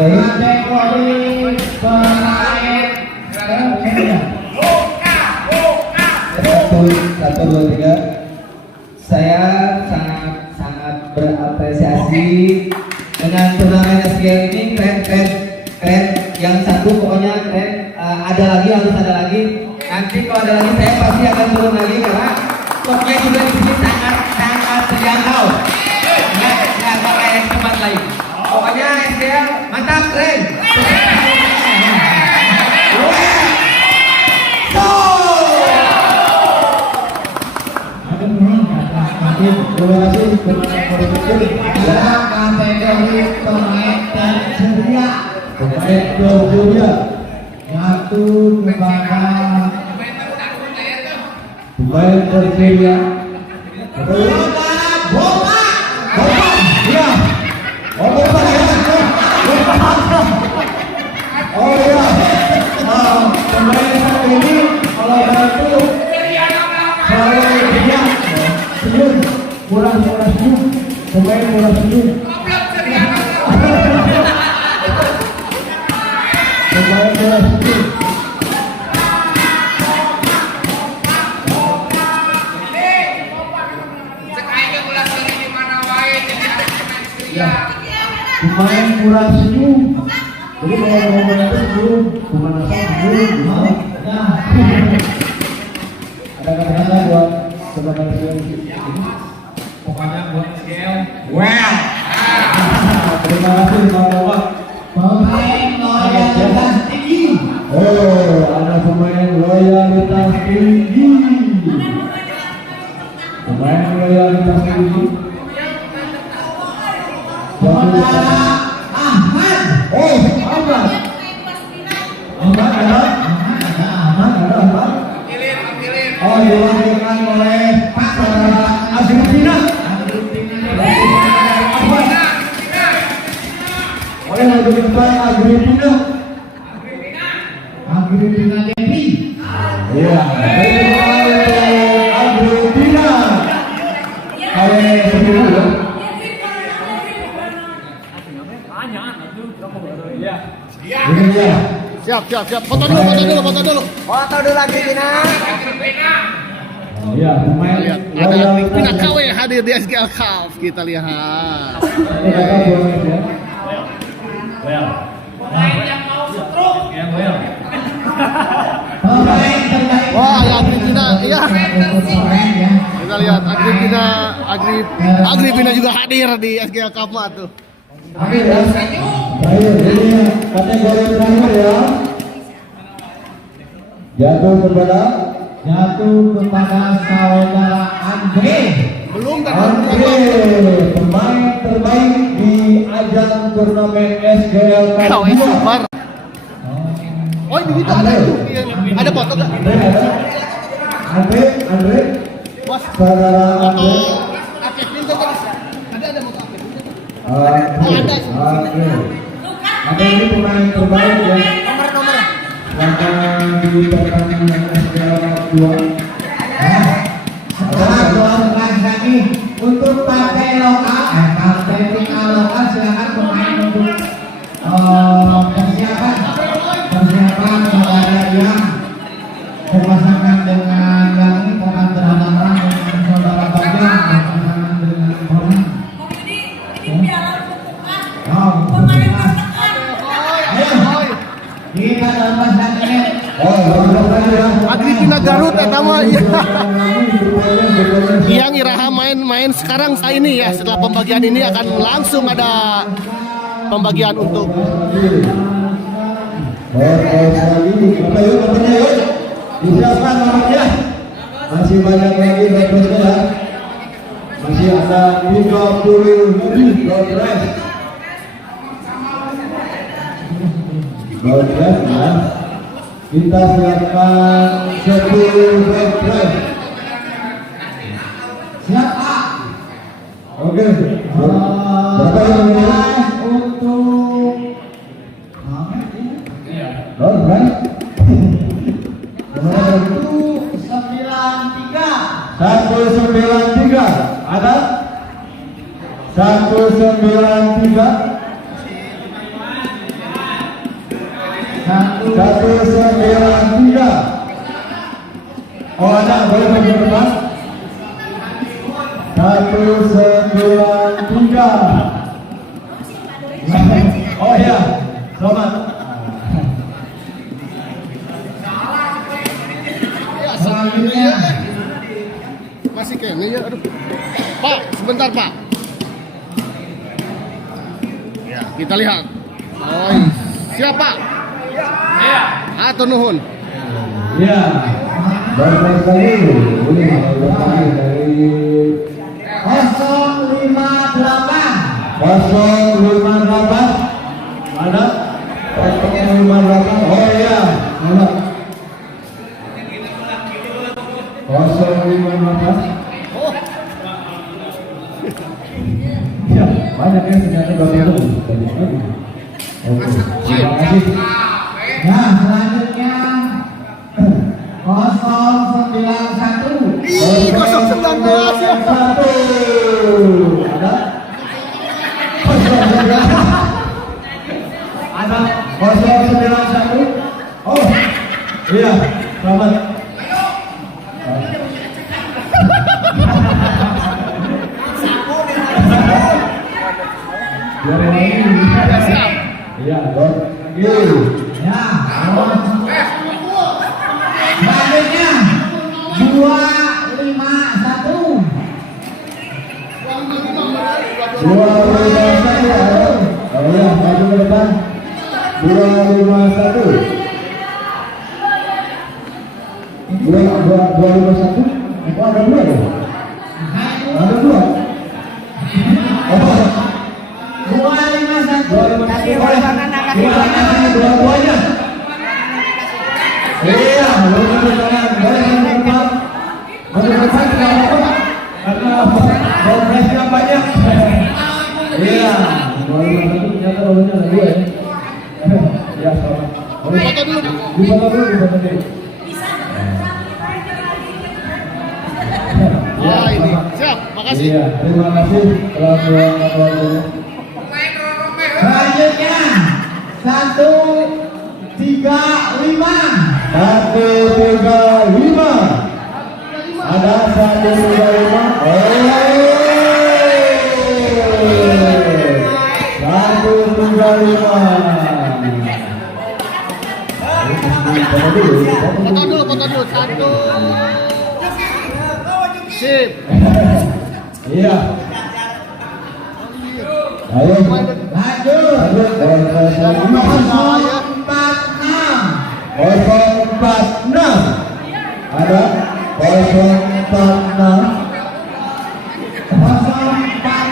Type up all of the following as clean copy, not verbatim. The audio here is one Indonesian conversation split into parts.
kategori pemain satu dua tiga. Saya sangat berapresiasi dengan turnamen SGL ini, keren. Yang satu pokoknya keren. Ada lagi, harus ada lagi. Nanti kalau ada lagi saya pasti akan turun lagi karena stoknya juga di sini sangat terjangkau. Nggak kayak tempat lain. Pokoknya SGL mantap, keren. Terima kasih kategori pemain tersedia. Satu kepada Pemain tersedia. Bola. Ya. Bola ya. Oh ya. Pemain satu ini kalau itu selalu dia senyum, kurang senyum. Pemain kurang senyum. Pemain kurang senyum. Pemain kurang senyum. Jadi kalau pemain itu senyum, bukan asal senyum. Ada kata-kata buat sebagai senyum. Pokoknya buat SGL. Well. Terima kasih Bapak. Pemain loyalitas tinggi. Oh, ada pemain loyalitas tinggi. Pemain loyalitas tinggi. Saudara Ahmad. Oh, Ahmad. Ahmad ada. Oh, diwakilkan oleh Pak Agripina. Oleh Agripina. Agripina Devi. Iya. Agripina. Kayak begitu. Ini dia. Siap. Foto dulu. Foto dulu Agripina. Iya, pemain Lihat, ada Agripina KW hadir di SGL Cup. Kita lihat. Pemain terbaik. Wah, ya Agripina, iya. Kita lihat Agripina juga hadir di SGL Cup tuh. Akhir ya. Terakhir, ini kategori terakhir ya. Jatuh kepada saudara Andre. Belum kan? Andre, pemain terbaik di ajang turnamen SGL Cup. KW Sumbar. Oh, ini kita ada itu. Ada foto nggak? Andre, Bos, saudara foto Andre. Akif Pinto tadi. Ada foto Akif Pinto. Ada ini pemain terbaik ya. Nomor. Akan di pertandingan SGL 2. Setelah keluarkan kami untuk partai lokal silakan pemain untuk persiapan saudara yang berpasangan dengan yang ini akan berhadapan dengan saudara Bagja berpasangan dengan orang. Kita dalam bahasa ini. Agripina Garut etama ya. Yang iraha main sekarang saya ini ya, setelah pembagian ini akan langsung ada pembagian untuk Disiapkan nomornya. Masih banyak lagi represnya ya. Masih ada 30 lebih repres. Ya. Kita siapkan 10 repres. Siap Pak. Oke. Berapa ini? Untuk Repres. 193. Ada? 193. 193. Oh ada, boleh maju ke depan. 193. Oh iya, selamat. Selanjutnya Masih kayaknya ya, aduh. Pak, sebentar Pak. Ya, kita lihat. Oh, siapa? Ya. Atau nuhun. ya, baru kali ini dari 058. 058 ada 058. Oh iya, ada 058. Oh, Ya, banyak yang ternyata baru itu. Oke, terima kasih. Nah, selanjutnya 091. ih, 019 ya. Ada 091. Ada 091. Oh, iya, selamat. Biar ini. Ya, siap. Iya, dong. Ya, selanjutnya 251. 251. Oh ya, maju ke depan. 251. 251. Oh, ada dua ya? Ada dua. Oh. 251. Dua-duanya. Iya, boleh depan. Boleh depan tidak apa-apa. Karena progresnya banyak. Iya, 251 ternyata rolnya ada dua ya. Ya, sama. Foto dulu. Difoto dulu. Wah, ini. Siap, makasih. Iya, terima kasih telah meluangkan waktunya. Selanjutnya 135. 135. Ada 135. 135. Foto dulu. Satu. Sip. Iya. Ayo. Lanjut. 046. Ada 046. 046.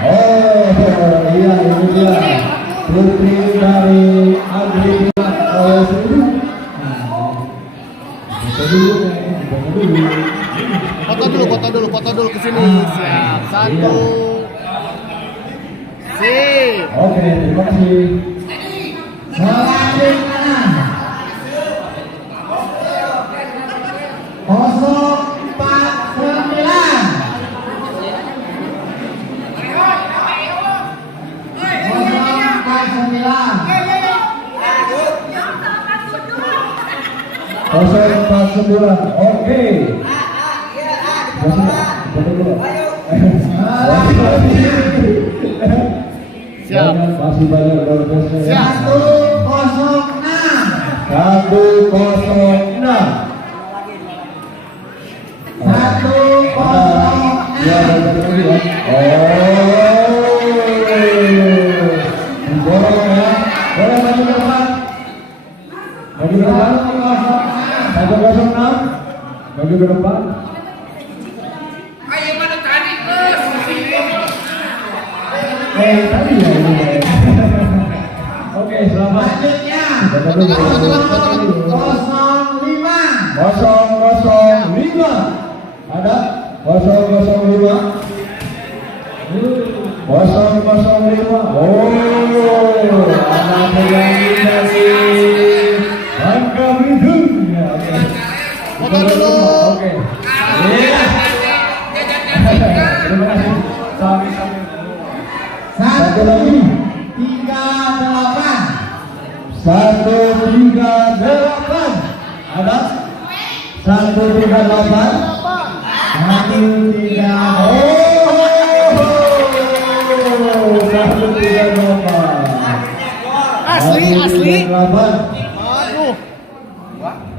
Oh iya, ini dia putri dari Agri OSU. Foto dulu ke sini. Siap. Satu. Sip. Oke, terima kasih. Selanjutnya 049. 049. Oke. Siap. Masih banyak progresnya. Siap. 106. 106. 106. Ya, boleh ya. Boleh maju ke depan. Maju ke depan. 106. Maju ke depan. Tadi ya ini. Oke, selamat. Selanjutnya 005. Ada 005. 005. Oh, anak penyanyi dari Bangka Belitung. Ya, oke. Foto dulu. Oke. Iya. Terima kasih. Satu lagi. 38. 138. Ada 138. 138. Oh, 138. Asli. 138. Aduh.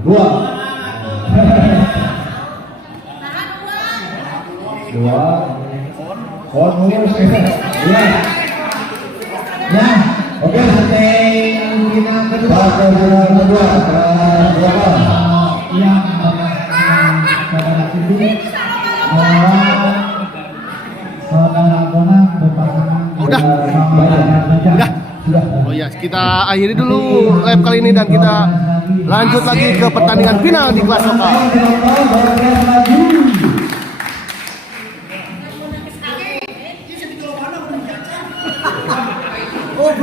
2. 2. Bonus. Ya. Ya. Oke, Yang final kedua. Partai final kedua. Berapa? Yang saudara Siti melawan saudara Bonang berpasangan. Udah. Udah. Sudah. Oh ya, kita akhiri dulu live kali ini dan kita lanjut lagi ke pertandingan final di kelas lokal.